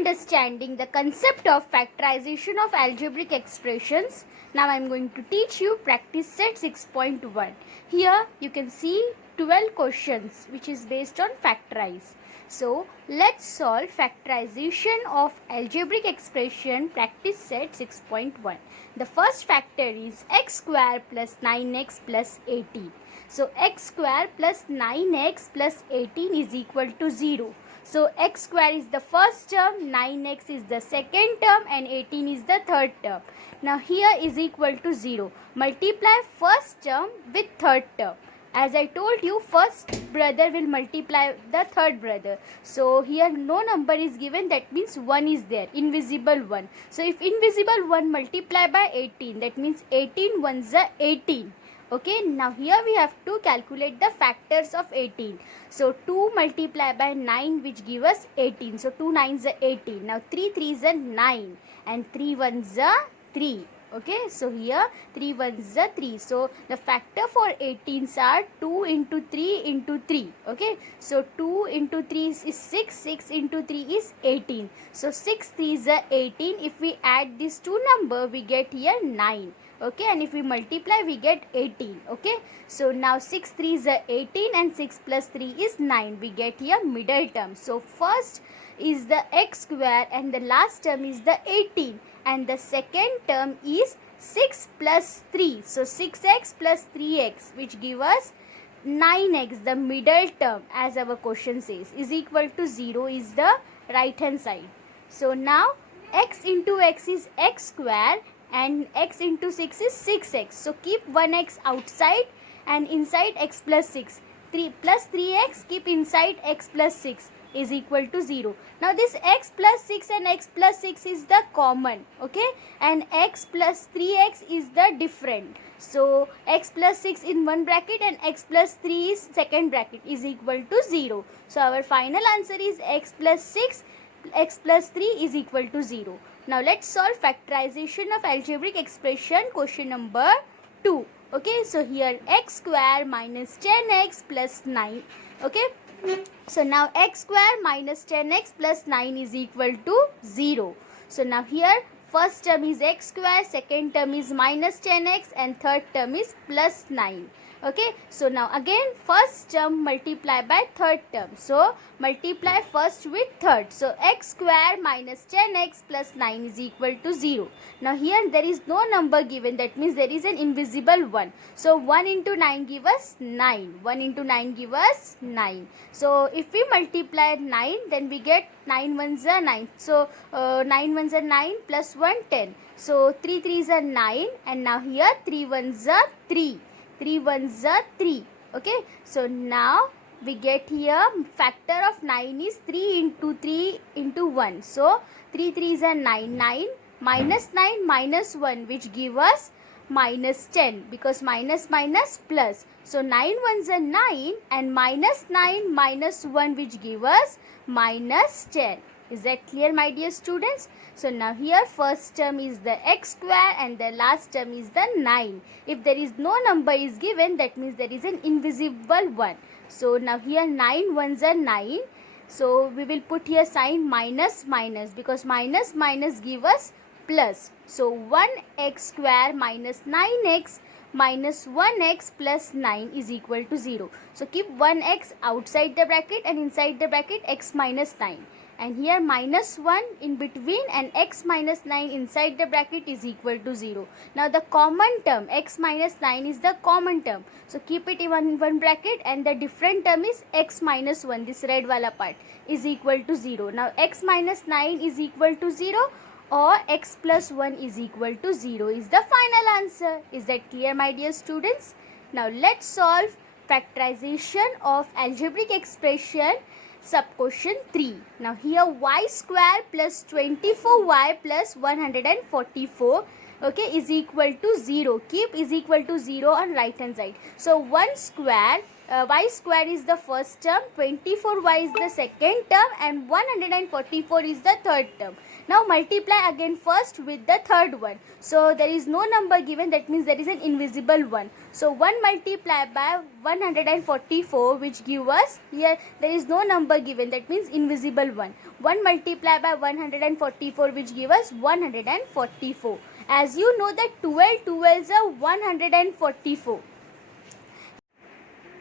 understanding the concept of factorization of algebraic expressions, now I am going to teach you practice set 6.1. Here you can see 12 questions which is based on factorize. So let's solve factorization of algebraic expression practice set 6.1. The first factor is x square plus 9x plus 18. So x square plus 9x plus 18 is equal to 0. So x square is the first term, 9x is the second term and 18 is the third term. Now here is equal to 0. Multiply first term with third term. As I told you, first brother will multiply the third brother. So here no number is given, that means 1 is there, invisible 1. So if invisible 1 multiply by 18, that means 18 ones are 18. Okay, now here we have to calculate the factors of 18. So 2 multiply by 9 which give us 18. So 2 9s are 18. Now 3 3s are 9 and 3 1s are 3. Okay, so here 3 1s are 3. So the factor for 18s are 2 into 3 into 3. Okay, so 2 into 3 is 6, 6 into 3 is 18. So 6 3s are 18. If we add these two numbers, we get here 9. Okay, and if we multiply, we get 18. Okay, so now 6 3s are 18 and 6 plus 3 is 9. We get here middle term. So first is the x square and the last term is the 18. And the second term is 6 plus 3. So 6x plus 3x which give us 9x, the middle term as our question says, is equal to 0 is the right hand side. So now x into x is x square and x into 6 is 6x. So keep 1x outside and inside x plus 6. 3 plus 3x keep inside x plus 6 is equal to 0. Now this x plus 6 and x plus 6 is the common, okay, and x plus 3x is the different. So x plus 6 in one bracket and x plus 3 is second bracket is equal to 0. So our final answer is x plus 6, x plus 3 is equal to 0. Now let's solve factorization of algebraic expression question number 2. Okay, so here x square minus 10x plus 9. Okay, so now x square minus 10x plus 9 is equal to 0. So now here first term is x square, second term is minus 10x and third term is plus 9. Okay, so now again first term multiply by third term. So multiply first with third. So x square minus 10x plus 9 is equal to 0. Now here there is no number given, that means there is an invisible 1. So 1 into 9 give us 9. 1 into 9 give us 9. So if we multiply 9, then we get 9 ones are 9. So 9 ones are 9 plus 1 10. So 3 3s are 9 and now here 3 ones are 3. 3 ones are 3. Okay, so now we get here factor of 9 is 3 into 3 into 1. So 3 3s are 9. 9 minus 9 minus 1 which give us minus 10, because minus minus plus. So 9 ones are 9 and minus 9 minus 1 which give us minus 10. Is that clear, my dear students? So now here first term is the x square and the last term is the 9. If there is no number is given, that means there is an invisible 1. So now here 9 ones are 9. So we will put here sign minus minus, because minus minus give us plus. So 1x square minus 9x minus 1x plus 9 is equal to 0. So keep 1x outside the bracket and inside the bracket x minus 9. And here minus 1 in between and x minus 9 inside the bracket is equal to 0. Now the common term x minus 9 is the common term. So keep it in one bracket and the different term is x minus 1, this red wala part, is equal to 0. Now x minus 9 is equal to 0 or x plus 1 is equal to 0 is the final answer. Is that clear, my dear students? Now let's solve factorization of algebraic expression sub question 3. Now here y square plus 24y plus 144 okay, is equal to 0. Keep is equal to 0 on right hand side. So 1 square, y square is the first term, 24y is the second term, and 144 is the third term. Now multiply again first with the third one. So there is no number given, that means there is an invisible one. So 1 multiplied by 144, which give us, here there is no number given, that means invisible one. 1 multiplied by 144, which give us 144. As you know that 12 12s are 144.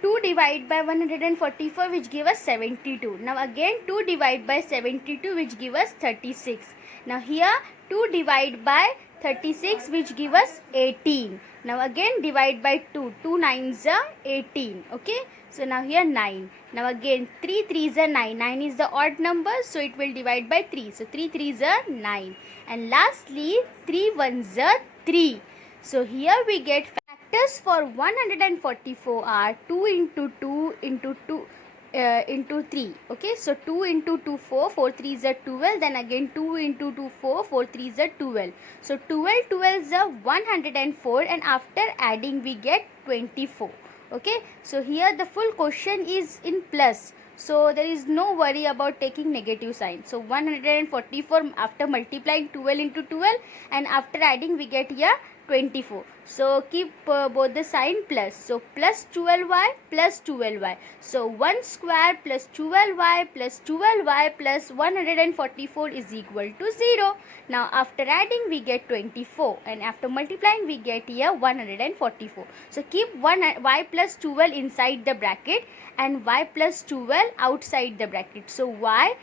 2 divided by 144, which give us 72. Now again 2 divided by 72, which give us 36. Now here 2 divided by 36, which give us 18. Now again divide by 2. 2 9s are 18. Okay. So now here 9. Now again 3 3s are 9. 9 is the odd number, so it will divide by 3. So 3 3s are 9. And lastly 3 1s are 3. So here we get factors for 144 are 2 into 2 into 2 into 3. Okay, so 2 into 2 4, 4 3s are 12, then again 2 into 2 4, 4 3s are 12. So 12 12s are 104, and after adding we get 24. Okay, so here the full question is in plus, so there is no worry about taking negative sign. So 144 after multiplying 12 into 12, and after adding we get here 24. So keep both the sign plus. So plus 12y plus 12y. So 1 square plus 12y plus 12y plus 144 is equal to 0. Now after adding we get 24, and after multiplying we get here 144. So keep y plus 12 inside the bracket and y plus 12 outside the bracket. So y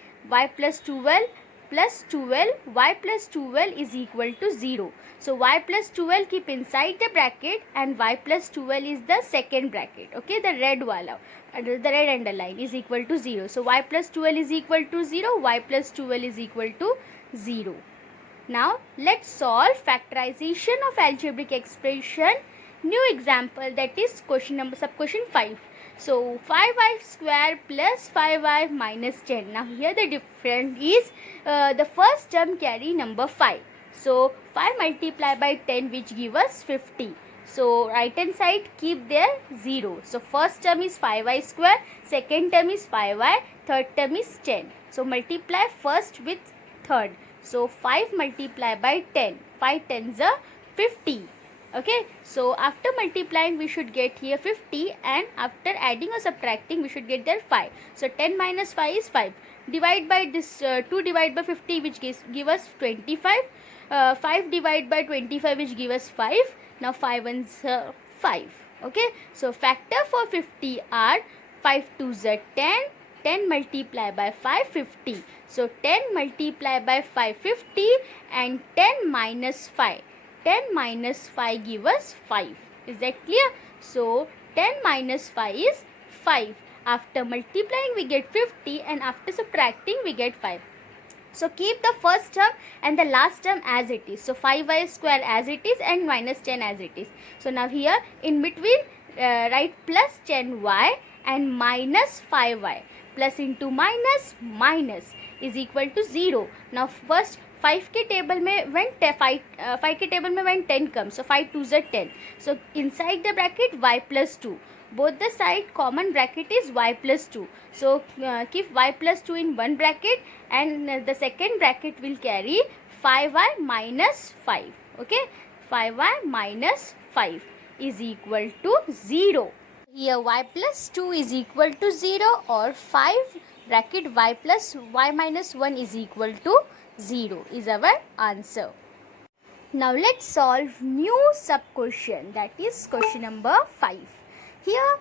plus 12 plus 12, y plus 12 is equal to 0. So y plus 12 keep inside the bracket, and y plus 12 is the second bracket. Okay, the red wala, the red underline is equal to 0. So y plus 12 is equal to 0, y plus 12 is equal to 0. Now let's solve factorization of algebraic expression. New example, that is question number sub question 5. So 5y square plus 5y minus 10. Now here the difference is the first term carry number 5. So 5 multiplied by 10, which give us 50. So right hand side keep there 0. So first term is 5y square, second term is 5y, third term is 10. So multiply first with third. So 5 multiplied by 10. 5 tens are 50. Okay, so after multiplying we should get here 50, and after adding or subtracting we should get there 5. So 10 minus 5 is 5. Divide by this 2 divided by 50, which give us 25. 5 divided by 25, which give us 5. Now 5 ones 5. Okay, so factor for 50 are 5 2s are 10. 10 multiplied by 5 50. So 10 multiplied by 5 50, and 10 minus 5. 10 minus 5 give us 5. Is that clear? So 10 minus 5 is 5. After multiplying we get 50, and after subtracting we get 5. So keep the first term and the last term as it is. So 5y square as it is and minus 10 as it is. So now here in between write plus 10y and minus 5y. Plus into minus, minus is equal to 0. Now first 5 के table में when 5 के table में when 10 comes, so 5 2s are 10. So inside the bracket y plus 2. Both the side common bracket is y plus 2. So keep y plus 2 in one bracket, and the second bracket will carry 5y minus 5. Okay, 5y minus 5 is equal to 0. Here y plus 2 is equal to 0, or 5 bracket y plus y minus 1 is equal to 0 is our answer. Now let's solve new sub question, that is question number 5. Here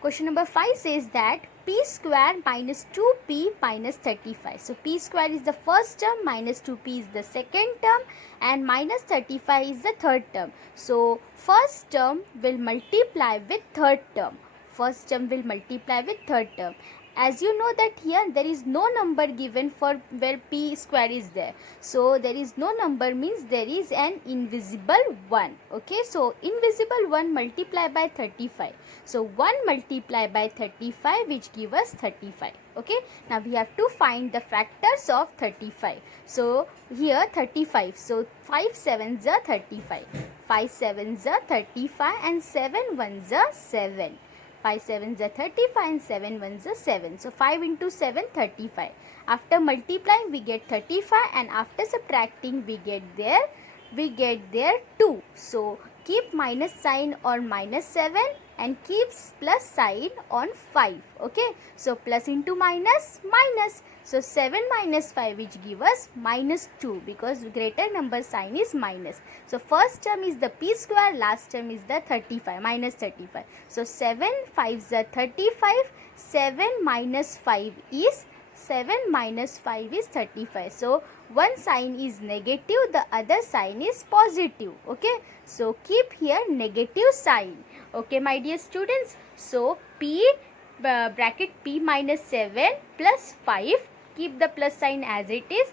question number 5 says that p square minus 2p minus 35. So p square is the first term, minus 2p is the second term, and minus 35 is the third term. So first term will multiply with third term. First term will multiply with third term. as you know that here there is no number given for where p square is there. So there is no number means there is an invisible 1. Okay, so invisible 1 multiply by 35. So 1 multiply by 35 which give us 35. Okay, now we have to find the factors of 35. So here 35. So 5 sevens are 35. 5 sevens are 35 and 7 ones are 7. 5 sevens are 35 and 7 ones are 7. So 5 into 7, 35. After multiplying we get 35 and after subtracting we get there 2. So keep minus sign on minus 7 and keeps plus sign on 5. Okay, so plus into minus, minus. So 7 minus 5 which give us minus 2 because greater number sign is minus. So first term is the p square, last term is the 35, minus 35. So 7 5s are 35, 7 minus 5 is 7 minus 5 is 35. So one sign is negative, the other sign is positive. Okay, so keep here negative sign. Okay, my dear students, so p bracket p minus 7 plus 5, keep the plus sign as it is,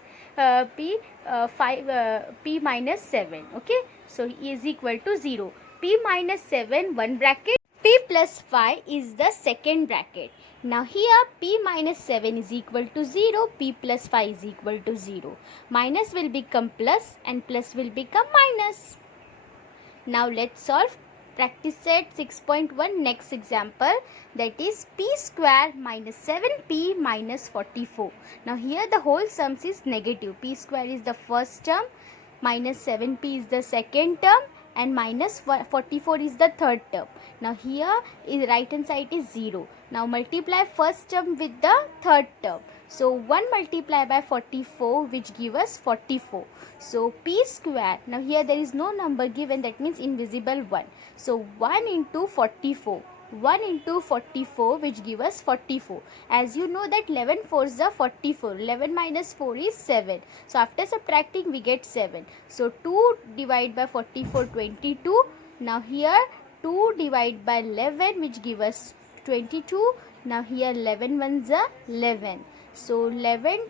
p minus 7. Okay, so is equal to 0. P minus 7 one bracket, p plus 5 is the second bracket. Now here p minus 7 is equal to 0, p plus 5 is equal to 0. Minus will become plus and plus will become minus. Now let's solve practice set 6.1 next example, that is p square minus 7p minus 44. Now here the whole sums is negative. P square is the first term, minus 7p is the second term and minus 44 is the third term. Now here is right hand side is 0. Now multiply first term with the third term. So 1 multiply by 44 which give us 44. So p square, now here there is no number given, that means invisible 1. So 1 into 44. 1 into 44 which give us 44. As you know that 11 4s are 44. 11 minus 4 is 7. So after subtracting we get 7. So 2 divided by 44, 22. Now here 2 divided by 11 which give us 22. Now here 11 ones are 11. So 11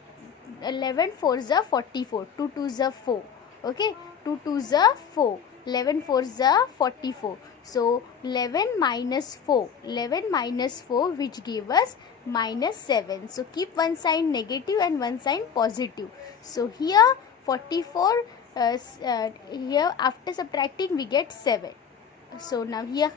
4s are 44. 2 2s are 4. Okay, 2 2s are 4. 11 4s are 44. So 11 minus 4. 11 minus 4 which give us minus 7. So keep one sign negative and one sign positive. So here 44, here after subtracting we get 7. So now here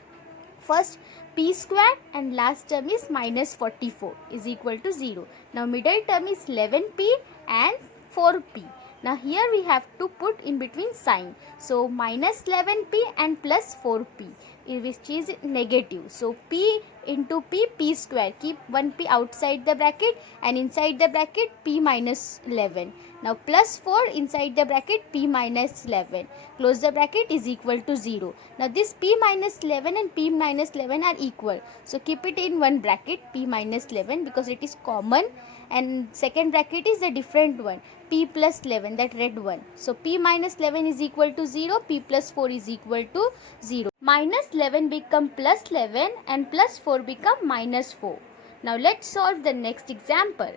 first p square and last term is minus 44 is equal to 0. Now middle term is 11p and 4p. Now here we have to put in between sign. So minus 11p and plus 4p, which is negative. So p into p square. Keep one p outside the bracket and inside the bracket p minus 11. Now plus 4 inside the bracket p minus 11. Close the bracket is equal to 0. Now this p minus 11 and p minus 11 are equal. So keep it in one bracket p minus 11 because it is common, and second bracket is a different one, p plus 11, that red one. So p minus 11 is equal to 0, p plus 4 is equal to 0. Minus 11 become plus 11 and plus 4 become minus 4. Now let's solve the next example.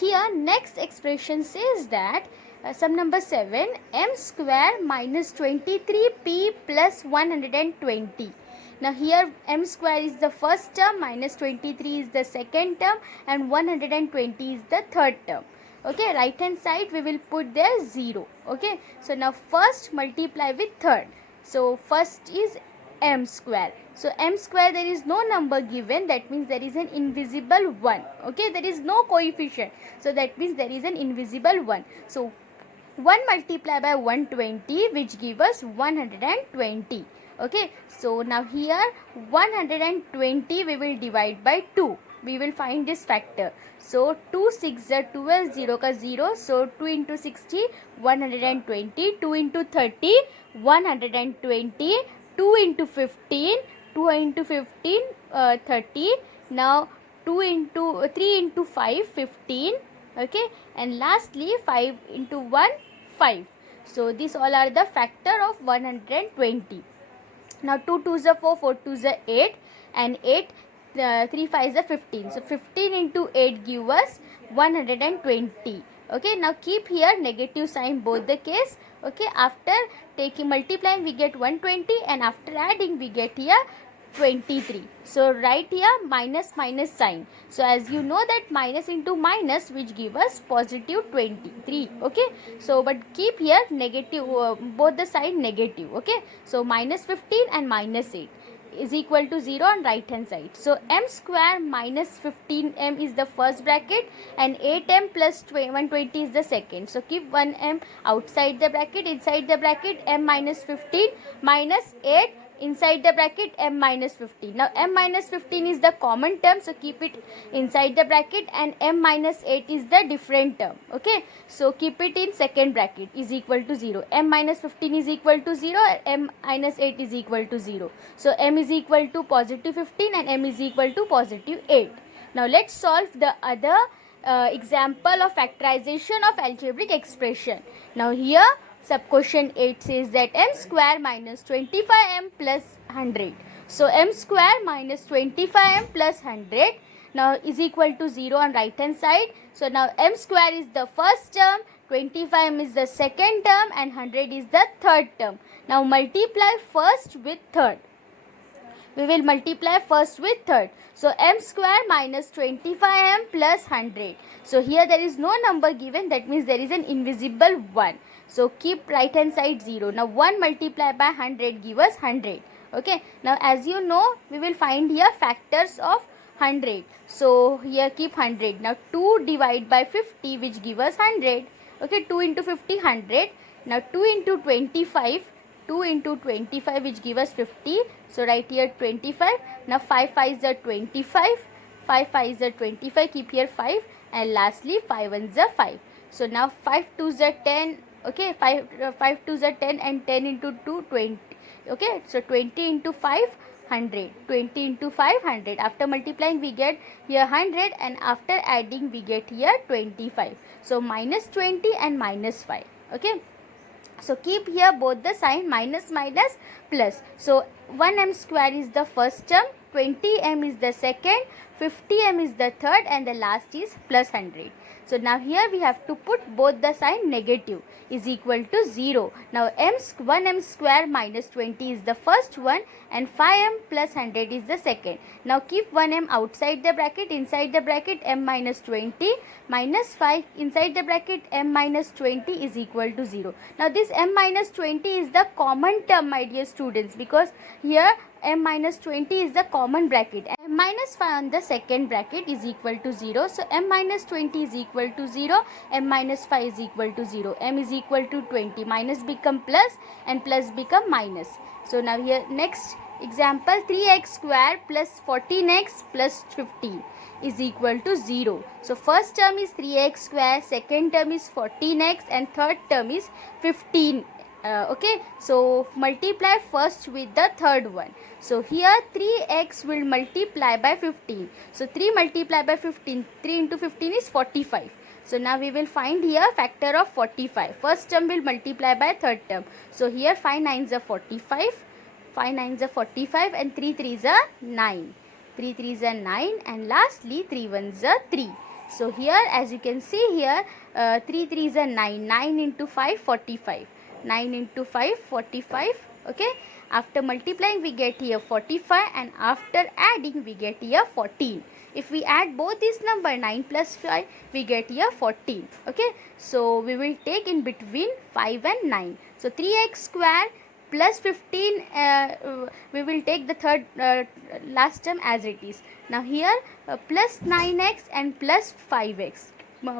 Here next expression says that sum number 7, m square minus 23p plus 120. Now here m square is the first term, minus 23 is the second term and 120 is the third term. Okay, right hand side we will put there 0. Okay, so now first multiply with third. So first is m square. So m square there is no number given, that means there is an invisible 1. Okay, there is no coefficient. So that means there is an invisible 1. So 1 multiply by 120 which give us 120. Okay, so now here 120 we will divide by 2. We will find this factor. So 2 6 are 12, 0 ka 0. So 2 into 60, 120. 2 into 30, 120. 2 into 15, 2 into 15, 30. Now 3 into 5, 15. Okay, and lastly 5 into 1, 5. So these all are the factor of 120. Now 2 2s are 4, 4 2s are 8, and 8 3 5 is 15. So 15 into 8 give us 120. Okay, now keep here negative sign both the case. Okay, after taking multiplying we get 120, and after adding we get here 23. So write here minus minus sign. So as you know that minus into minus which give us positive 23. Okay, so but keep here negative, both the sign negative. Okay, so minus 15 and minus 8 is equal to 0 on right hand side. So m square minus 15m is the first bracket and 8m plus 120 is the second. So keep 1m outside the bracket, inside the bracket m minus 15 minus 8 inside the bracket m minus 15. Now m minus 15 is the common term, so keep it inside the bracket, and m minus 8 is the different term. Okay, so keep it in second bracket is equal to 0. M minus 15 is equal to 0, m minus 8 is equal to 0. So m is equal to positive 15 and m is equal to positive 8. Now let's solve the other example of factorization of algebraic expression. Now here sub question 8 says that m square minus 25m plus 100. So m square minus 25m plus 100 now is equal to 0 on right hand side. So now m square is the first term, 25m is the second term, and 100 is the third term. Now multiply first with third. We will multiply first with third. So m square minus 25m plus 100. So here there is no number given, that means there is an invisible 1. So keep right hand side 0. Now 1 multiplied by 100 give us 100. Okay. Now as you know, we will find here factors of 100. So here keep 100. Now 2 divide by 50 which give us 100. Okay, 2 into 50 100. Now 2 into 25. 2 into 25 which give us 50. So write here 25. Now 5 5 is a 25. 5 5 is a 25. Keep here 5. And lastly 5 1 is a 5. So now 5 2 is a 10. Okay, 5 2 is a 10, and 10 into 2 20. Okay, so 20 into 5 100. 20 into 5 100. After multiplying we get here 100, and after adding we get here 25. So minus 20 and minus 5. Okay. So keep here both the sign minus minus plus. So 1m square is the first term, 20m is the second, 50m is the third, and the last is plus 100. So now here we have to put both the sign negative is equal to 0. Now 1m square minus 20 is the first one, and 5m plus 100 is the second. Now keep 1m outside the bracket, inside the bracket m minus 20 minus 5 inside the bracket m minus 20 is equal to 0. Now this m minus 20 is the common term, my dear students, because here m minus 20 is the common bracket. M minus 5 on the second bracket is equal to 0. So m minus 20 is equal to 0. M minus 5 is equal to 0. M is equal to 20. Minus become plus and plus become minus. So now here next example, 3x square plus 14x plus 15 is equal to 0. So first term is 3x square, second term is 14x, and third term is 15. Okay, so multiply first with the third one. So here 3x will multiply by 15. So 3 multiply by 15, 3 into 15 is 45. So now we will find here factor of 45. First term will multiply by third term. So here 5 9s are 45, 5 9s are 45, and 3 3s are 9. 3 3s are 9, and lastly 3 1s are 3. So here as you can see here 3 3s are 9. 9 into 5 45. 9 into 5 45. Okay, after multiplying we get here 45, and after adding we get here 14. If we add both this number 9 plus 5 we get here 14. Okay, so we will take in between 5 and 9. So 3x square plus 15 we will take the third last term as it is. Now here plus 9x and plus 5x,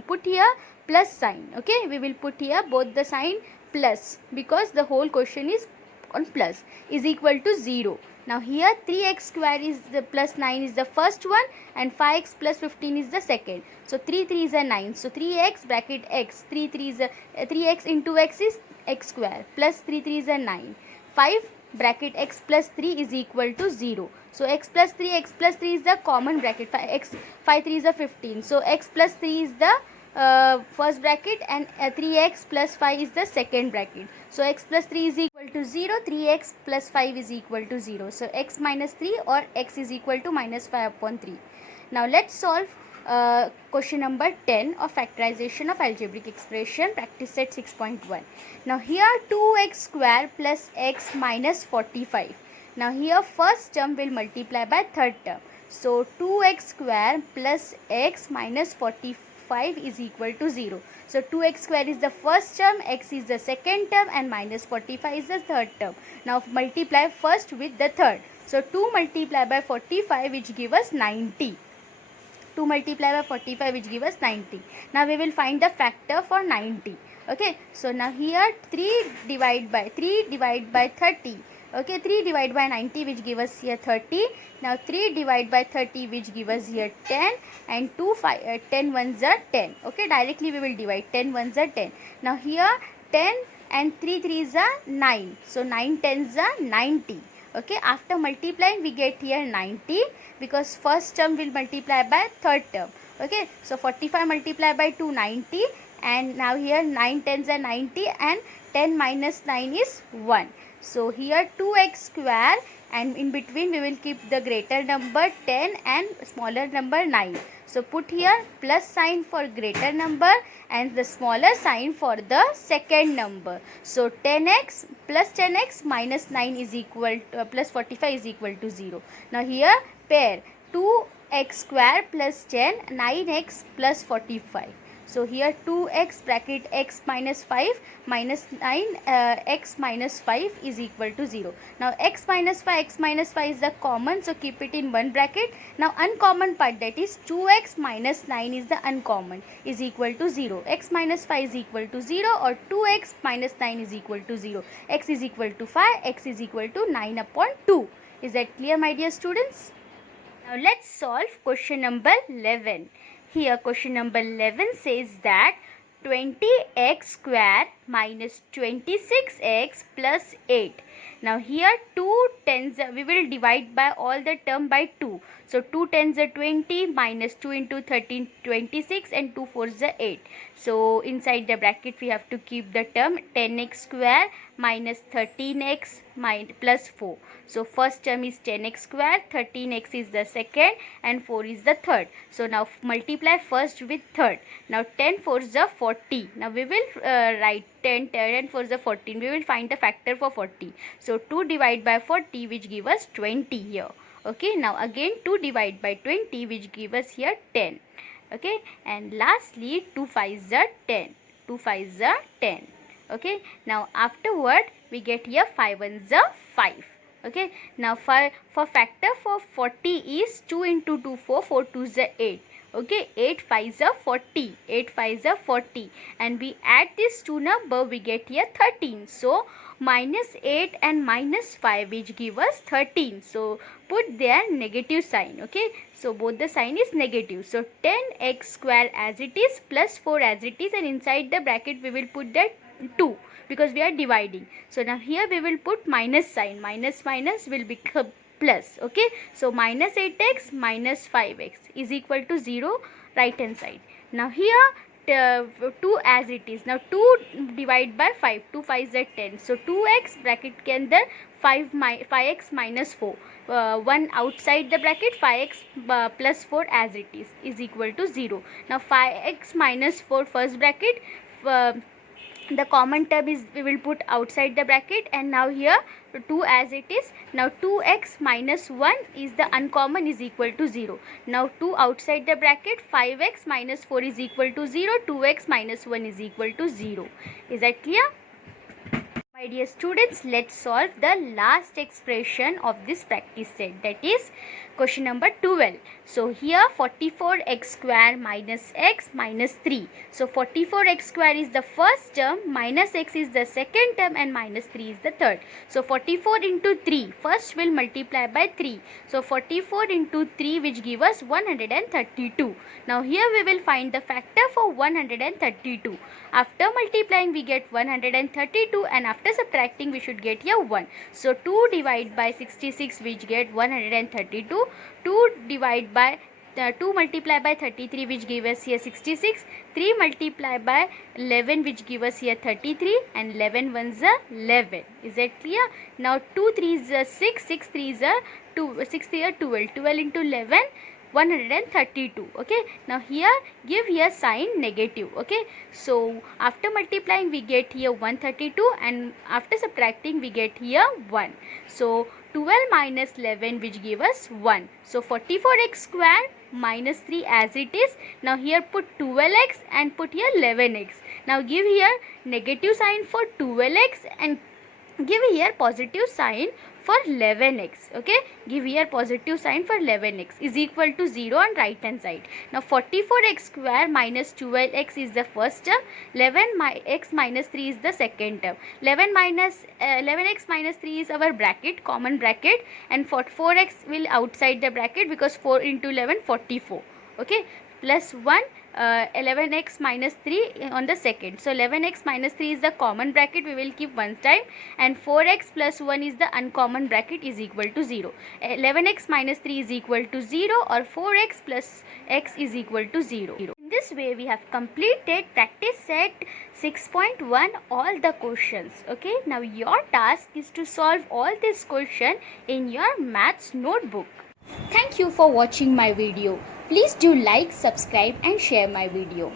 put here plus sign. Okay, we will put here both the sign plus, because the whole question is on plus, is equal to 0. Now here 3x square is the plus 9 is the first one, and 5x plus 15 is the second. So 3 3s are 9. So 3x bracket x, 3 3s are 3x into x is x square, plus 3 3s are 9. 5 bracket x plus 3 is equal to 0. So x plus 3 is the common bracket. 5 3s are 15. So x plus 3 is the first bracket and 3x plus 5 is the second bracket. So x plus 3 is equal to 0, 3x plus 5 is equal to 0. So x minus 3 or x is equal to minus 5 upon 3. Now let's solve question number 10 of factorization of algebraic expression, practice set 6.1. Now here 2x square plus x minus 45. Now here first term will multiply by third term. So 2x square plus x minus 45 is equal to 0. So 2x square is the first term, x is the second term and minus 45 is the third term. Now multiply first with the third. So 2 multiplied by 45 which give us 90. 2 multiplied by 45 which give us 90. Now we will find the factor for 90. Okay, so now here 3 divide by 30. Okay, 3 divide by 90 which give us here 30. Now 3 divide by 30 which give us here 10 and 10 ones are 10. Okay, directly we will divide 10 ones are 10. Now here 10 and 3 threes are 9. So 9 tens are 90. Okay, after multiplying we get here 90 because first term will multiply by third term. Okay, so 45 multiplied by 2 90 and now here 9 tens are 90 and 10 minus 9 is 1. So here 2x square and in between we will keep the greater number 10 and smaller number 9. So put here plus sign for greater number and the smaller sign for the second number. So 10x plus 10x minus 9 is equal to, plus 45 is equal to 0. Now here pair 2x square plus 10, 9x plus 45. So here 2x bracket x minus 5 minus 9 x minus 5 is equal to 0. Now x minus 5 is the common, so keep it in one bracket. Now uncommon part, that is 2x minus 9 is the uncommon, is equal to 0. X minus 5 is equal to 0 or 2x minus 9 is equal to 0. X is equal to 5, x is equal to 9 upon 2. Is that clear, my dear students? Now let's solve question number 11. Here question number 11 says that 20x square minus 26x plus 8. Now here 2 tens, we will divide by all the term by 2. So 2 tens are 20 minus 2 into 13 26 and 2 fours are 8. So inside the bracket we have to keep the term 10x square minus 13x plus 4. So first term is 10x square, 13x is the second and 4 is the third. So now multiply first with third. Now 10 fours are 40. Now we will write 10 and 4 is 14. We will find the factor for 40. So 2 divide by 40 which give us 20 here. Okay, now again 2 divide by 20 which give us here 10. Okay, and lastly 2 5s are 10. 2 5s are 10. Okay, now afterward we get here 5 ones are 5. Okay, now for factor for 40 is 2 into 2 4, 4 2s are 8. Okay, 8 5s are 40. 8 5s are 40 and we add this two number, we get here 13. So minus 8 and minus 5 which give us 13. So put their negative sign. Okay, so both the sign is negative. So 10x square as it is plus 4 as it is, and inside the bracket we will put that 2 because we are dividing. So now here we will put minus sign. Minus minus will become plus. Okay, so minus 8x minus 5x is equal to 0 right hand side. Now here 2 as it is. Now 2 divide by 5. 2 5s are 10. So 2x bracket के अंदर 5x minus 4. 1 outside the bracket, 5x plus 4 as it is equal to 0. Now 5x minus 4 first bracket. The common term is we will put outside the bracket, and now here 2 as it is. Now 2x minus 1 is the uncommon, is equal to 0. Now 2 outside the bracket, 5x minus 4 is equal to 0, 2x minus 1 is equal to 0. Is that clear? My dear students, let's solve the last expression of this practice set, that is question number 12. So here 44x square minus x minus 3. So 44x square is the first term, minus x is the second term and minus 3 is the third. So 44 into 3, first will multiply by 3. So 44 into 3 which give us 132. Now here we will find the factor for 132. After multiplying we get 132 and after subtracting we should get here 1. So 2 divided by 66 which get 132. 2 divided by 2 multiplied by 33 which give us here 66, 3 multiplied by 11 which give us here 33, and 11 ones are 11. Is that clear? Now 2 3s are 6, 6 3s are 2, 6 3 are 12, 12 into 11, 132. Okay, now here give here sign negative. Okay, so after multiplying we get here 132, and after subtracting we get here 1. So 12 minus 11 which give us 1. So 44x square minus 3 as it is. Now here put 12x and put here 11x. Now give here negative sign for 12x and give here positive sign for 11x. Okay, give here positive sign for 11x is equal to 0 on right hand side. Now 44x square minus 12x is the first term, 11x minus 3 is the second term. 11x minus 3 is our bracket, common bracket, and 4x will outside the bracket because 4 into 11 44. Okay, plus 1, 11x minus 3 on the second. So 11x minus 3 is the common bracket, we will keep one time, and 4x plus 1 is the uncommon bracket is equal to 0. 11x minus 3 is equal to 0, or 4x plus x is equal to 0. In this way we have completed practice set 6.1 all the questions. Okay, now your task is to solve all this question in your maths notebook. Thank you for watching my video. Please do like, subscribe and share my video.